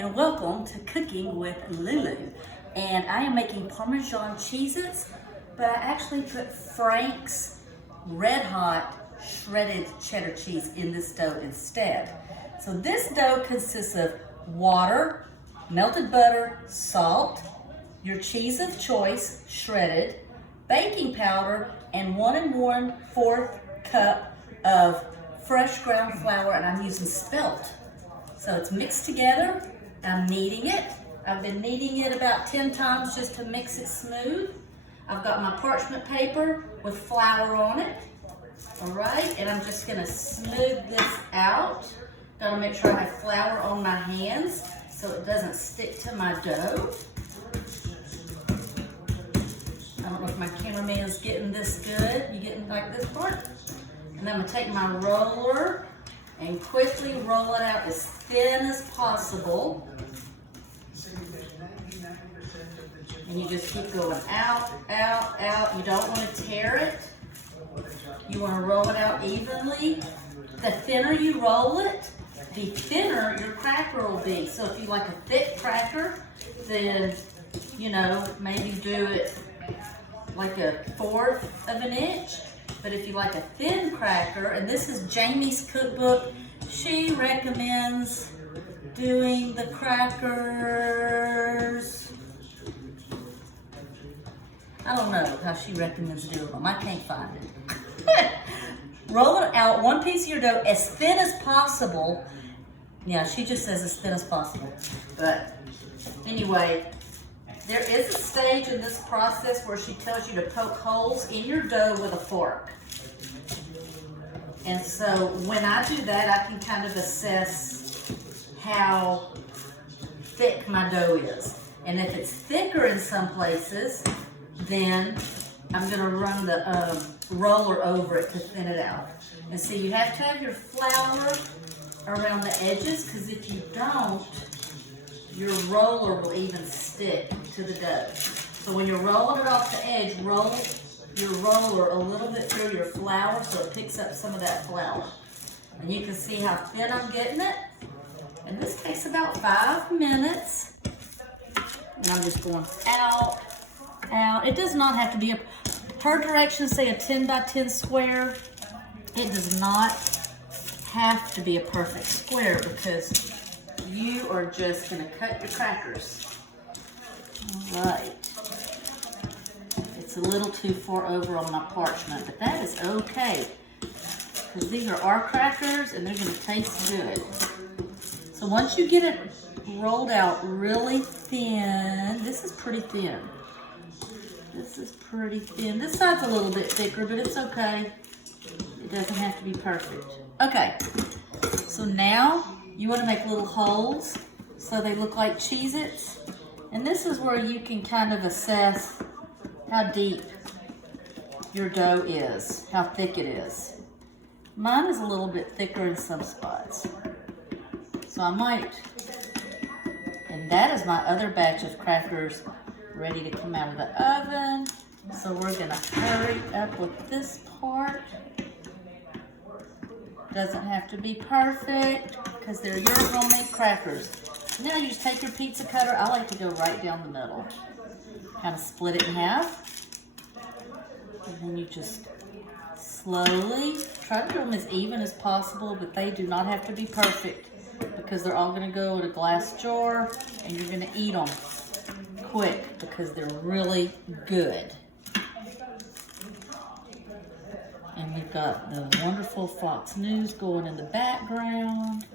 and welcome to Cooking with Lulu. And I am making Parmesan cheeses, but I actually put Frank's red hot shredded cheddar cheese in this dough instead. So this dough consists of water, melted butter, salt, your cheese of choice, shredded, baking powder, and 1 1/4 cup of fresh ground flour, and I'm using spelt. So it's mixed together. I'm kneading it. I've been kneading it about 10 times just to mix it smooth. I've got my parchment paper with flour on it. All right, and I'm just gonna smooth this out. Gotta make sure I have flour on my hands so it doesn't stick to my dough. I don't know if my cameraman is getting this good. You getting like this part? And then I'm gonna take my roller and quickly roll it out as thin as possible. And you just keep going out, out, out. You don't want to tear it. You want to roll it out evenly. The thinner you roll it, the thinner your cracker will be. So if you like a thick cracker, then, you know, maybe do it like 1/4 of an inch. But if you like a thin cracker, and this is Jamie's cookbook, she recommends doing the crackers. I don't know how she recommends doing them. I can't find it. Roll it out, one piece of your dough as thin as possible. Yeah, she just says as thin as possible. But anyway, there is a stage in this process where she tells you to poke holes in your dough with a fork. And so when I do that, I can kind of assess how thick my dough is. And if it's thicker in some places, then I'm gonna run the roller over it to thin it out. And so you have to have your flour around the edges, because if you don't, your roller will even stick to the dough. So when you're rolling it off the edge, roll your roller a little bit through your flour so it picks up some of that flour. And you can see how thin I'm getting it. And this takes about 5 minutes. And I'm just going out, out. It does not have to be her directions say a 10 by 10 square. It does not have to be a perfect square because you are just gonna cut your crackers. All right. It's a little too far over on my parchment, but that is okay because these are our crackers and they're gonna taste good. So once you get it rolled out really thin, this is pretty thin. This is pretty thin. This side's a little bit thicker, but it's okay. It doesn't have to be perfect. Okay, so now you want to make little holes so they look like Cheez-Its. And this is where you can kind of assess how deep your dough is, how thick it is. Mine is a little bit thicker in some spots. So I might, and that is my other batch of crackers ready to come out of the oven. So we're gonna hurry up with this part. Doesn't have to be perfect because they're your homemade crackers. Now you just take your pizza cutter. I like to go right down the middle. Kind of split it in half. And then you just slowly try to do them as even as possible, but they do not have to be perfect because they're all gonna go in a glass jar and you're gonna eat them quick because they're really good. And we've got the wonderful Fox News going in the background.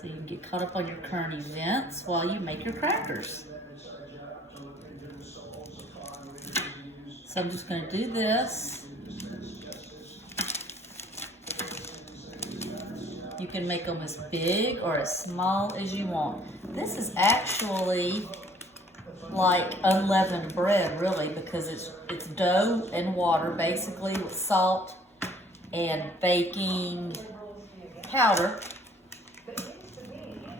So you can get caught up on your current events while you make your crackers. So I'm just gonna do this. You can make them as big or as small as you want. This is actually like unleavened bread, really, because it's dough and water, basically, with salt and baking powder,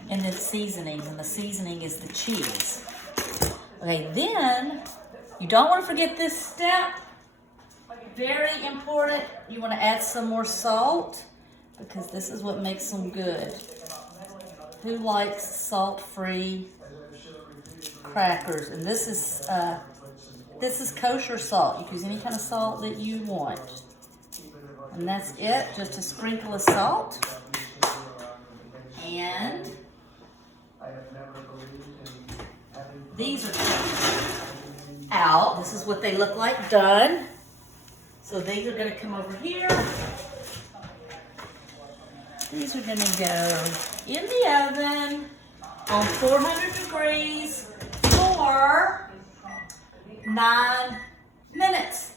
and then seasonings, and the seasoning is the cheese. Okay, then you don't want to forget this step. Very important. You want to add some more salt because this is what makes them good. Who likes salt-free crackers? And this is kosher salt. You can use any kind of salt that you want. And that's it, just a sprinkle of salt. And these are out. This is what they look like done. So these are gonna come over here. These are gonna go in the oven on 400 degrees for 9 minutes.